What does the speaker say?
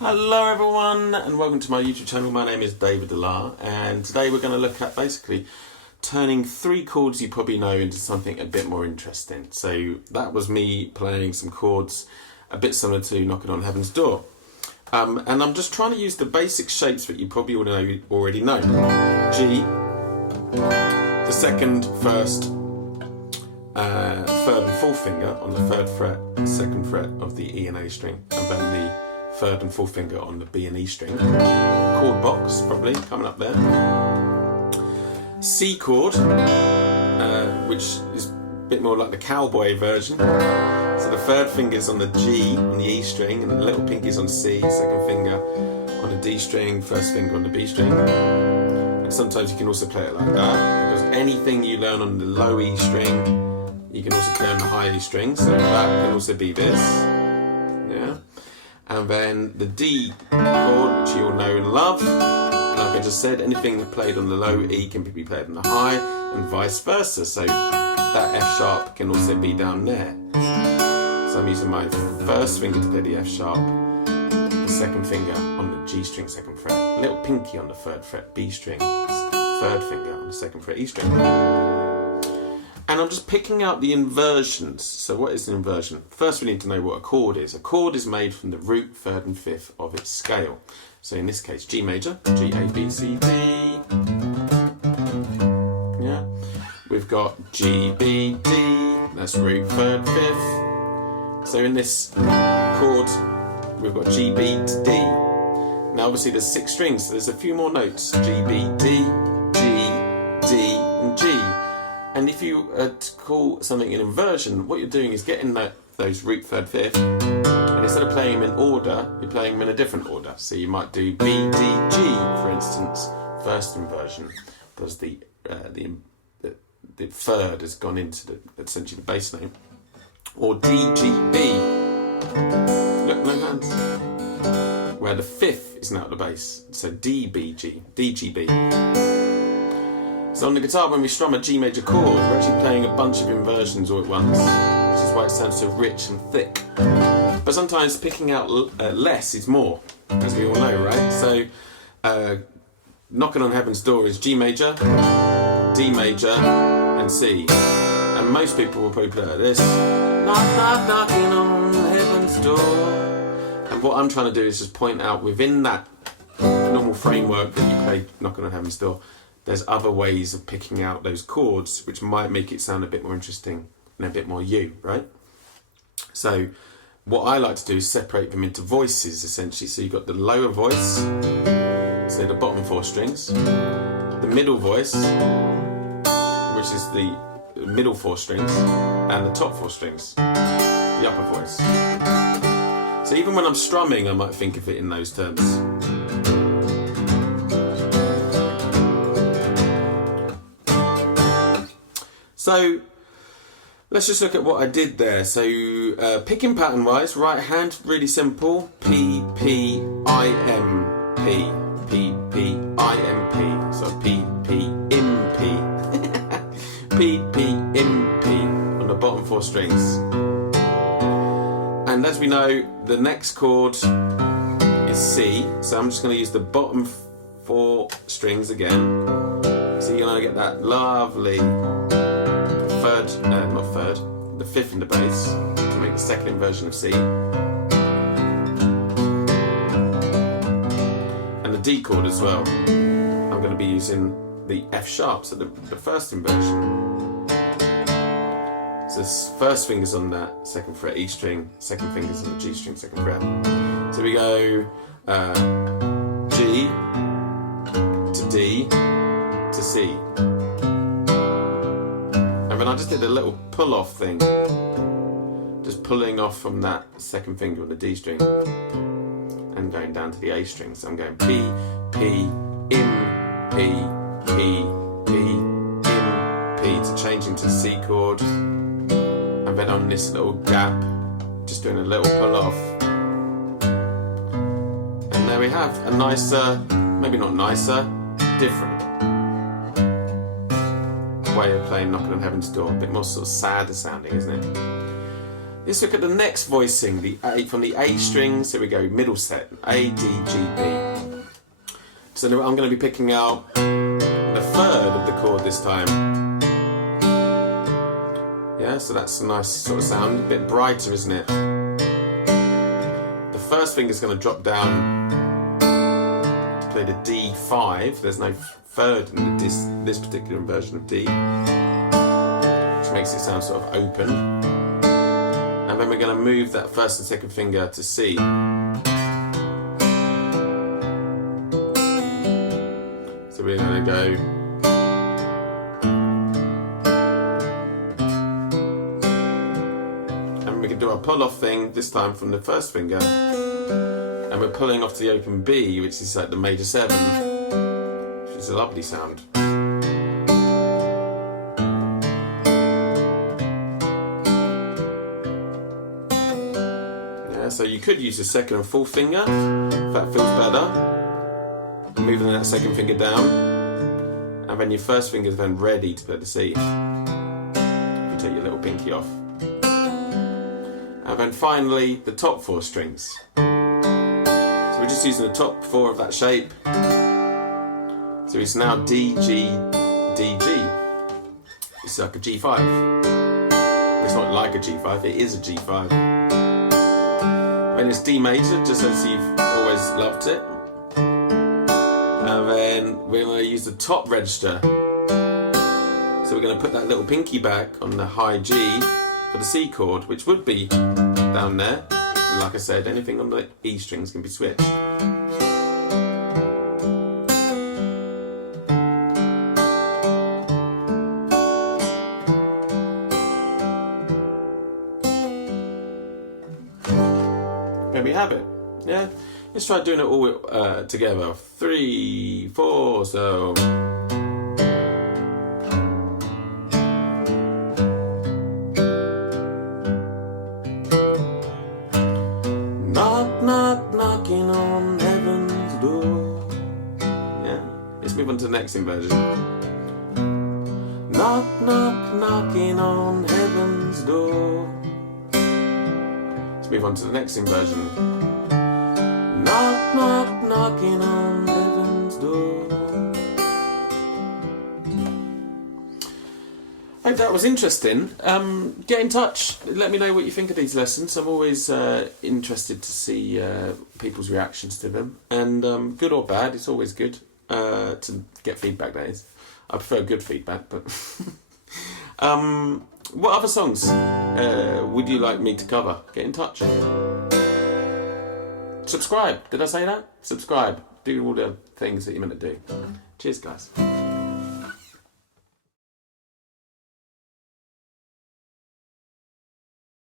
Hello everyone and welcome to my YouTube channel. My name is David Delar and today we're going to look at basically turning three chords you probably know into something a bit more interesting. So that was me playing some chords a bit similar to Knocking on Heaven's Door. And I'm just trying to use the basic shapes that you probably already know. G, the second, first, third and fourth finger on the third fret, second fret of the E and A string, and then the third and fourth finger on the B and E string. Chord box, probably, coming up there. C chord, which is a bit more like the cowboy version. So the third finger's on the G, on the E string, and the little pinky's on C, second finger on the D string, first finger on the B string. And sometimes you can also play it like that, because anything you learn on the low E string, you can also play on the high E string, so that can also be this. Yeah. And then the D chord, which you all know and love. Like I just said, anything played on the low E can be played on the high, and vice versa. So that F sharp can also be down there. So I'm using my first finger to play the F sharp, the second finger on the G string, second fret, little pinky on the third fret, B string, third finger on the second fret, E string. And I'm just picking out the inversions. So what is an inversion? First we need to know what a chord is. A chord is made from the root, third and fifth of its scale. So in this case, G major, G, A, B, C, D. Yeah. We've got G, B, D, that's root, third, fifth. So in this chord, we've got G, B to D. Now obviously there's 6 strings, so there's a few more notes. G, B, D, G, D, and G. And if you call something an inversion, what you're doing is getting those root, third, fifth, and instead of playing them in order, you're playing them in a different order. So you might do B, D, G, for instance, first inversion, because the third has gone into essentially the bass name. Or D, G, B. Look, no hands. Where the fifth is now at the bass. So D, B, G, D, G, B. So on the guitar, when we strum a G major chord, we're actually playing a bunch of inversions all at once, which is why it sounds so rich and thick. But sometimes picking out less is more, as we all know, right? So Knocking on Heaven's Door is G major, D major, and C. And most people will probably play it like this. Knock, knock, knocking on heaven's door. And what I'm trying to do is just point out within that normal framework that you play Knocking on Heaven's Door, there's other ways of picking out those chords which might make it sound a bit more interesting and a bit more you, right? So what I like to do is separate them into voices, essentially. So you've got the lower voice, so the bottom 4 strings, the middle voice, which is the middle 4 strings, and the top 4 strings, the upper voice. So even when I'm strumming, I might think of it in those terms. So let's just look at what I did there. So picking pattern wise, right hand, really simple. P, P, I, M, P. P, P, I, M, P. So P, P, M, P. P, P, M, P on the bottom 4 strings. And as we know, the next chord is C. So I'm just going to use the bottom 4 strings again. So you're going to get that lovely the fifth in the bass to make the second inversion of C. And the D chord as well. I'm going to be using the F sharp, so the first inversion. So this first finger's on that second fret E string, second finger's on the G string, second fret. So we go G to D to C. And I just did a little pull-off thing, just pulling off from that second finger on the D string and going down to the A string. So I'm going P, P, M, P, P, P, M, P to changing to the C chord, and then on this little gap, just doing a little pull-off. And there we have a nicer, maybe not nicer, different way of playing Knocking on Heaven's Door. A bit more sort of sadder sounding, isn't it? Let's look at the next voicing, the A from the A strings. Here we go, middle set, A, D, G, B. So I'm going to be picking out the third of the chord this time. Yeah, so that's a nice sort of sound, a bit brighter, isn't it? The first finger's going to drop down to play the D5. There's no third in this particular version of D, which makes it sound sort of open. And then we're going to move that first and second finger to C. So we're going to go. And we can do our pull off thing this time from the first finger. And we're pulling off to the open B, which is like the major 7, which is a lovely sound. So you could use the second and fourth finger if that feels better. And moving that second finger down, and then your first finger is then ready to play the C. You take your little pinky off, and then finally the top 4 strings. So we're just using the top 4 of that shape. So it's now D, G, D, G. It's like a G5. It's not like a G5, it is a G5. Then it's D major, just as you've always loved it. And then we're going to use the top register. So we're going to put that little pinky back on the high G for the C chord, which would be down there. And like I said, anything on the E strings can be switched. There we have it. Yeah, let's try doing it all together. 3, 4, so. Knock, knock, knocking on heaven's door. Yeah, let's move on to the next inversion. Knock, knock, knocking on heaven's door. Move on to the next inversion. Knock, knock, knocking on heaven's door. I hope that was interesting. Get in touch. Let me know what you think of these lessons. I'm always interested to see people's reactions to them. And good or bad, it's always good to get feedback, that is. I prefer good feedback, but... what other songs would you like me to cover? Get in touch. Subscribe. Did I say that? Subscribe. Do all the things that you're meant to do. Cheers, guys.